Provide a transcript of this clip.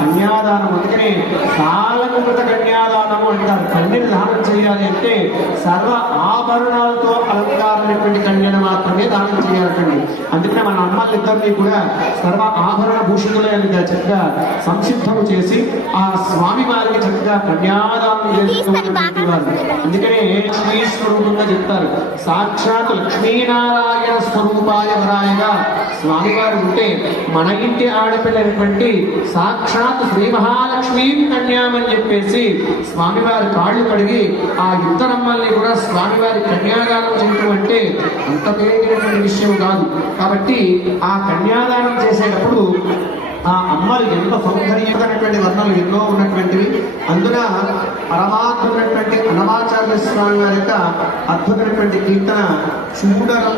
కన్యాదానం అందుకనే కాలకృత కన్యాదానము అంటారు. కన్యను దానం చేయాలి అంటే సర్వ ఆభరణాలతో అలంకారమైనటువంటి కన్యను మాత్రమే దానం చేయాలండి. అందుకనే మన అమ్మాయిలిద్దరినీ కూడా సర్వ ఆభరణ భూషితులైన చక్కగా సంసిద్ధము చేసి ఆ స్వామి వారికి చక్కగా కన్యాదానం చేస్తున్నటువంటి వారు. అందుకనే లక్ష్మీ స్వరూపంగా చెప్తారు. సాక్షాత్ లక్ష్మీనారాయణ స్వరూపాయ వరాయగా స్వామివారు ఉంటే మన ఇంటి ఆడపిల్లైనటువంటి సాక్షాత్ శ్రీ మహాలక్ష్మీ కన్యామని చెప్పేసి స్వామివారి కాళ్ళు కడిగి ఆ ఇద్దరమ్మల్ని కూడా స్వామివారి కన్యాదానం చేయటం అంటే అంత తేలినటువంటి విషయం కాదు. కాబట్టి ఆ కన్యాదానం చేసేటప్పుడు ఆ అమ్మాయి ఎంత సౌకర్యమైనటువంటి వర్ణాలు ఎన్నో ఉన్నటువంటివి. అందున పరమాత్మైనటువంటి అనవాచార్య స్వామి వారి యొక్క అద్భుతమైనటువంటి కీర్తన చూడడం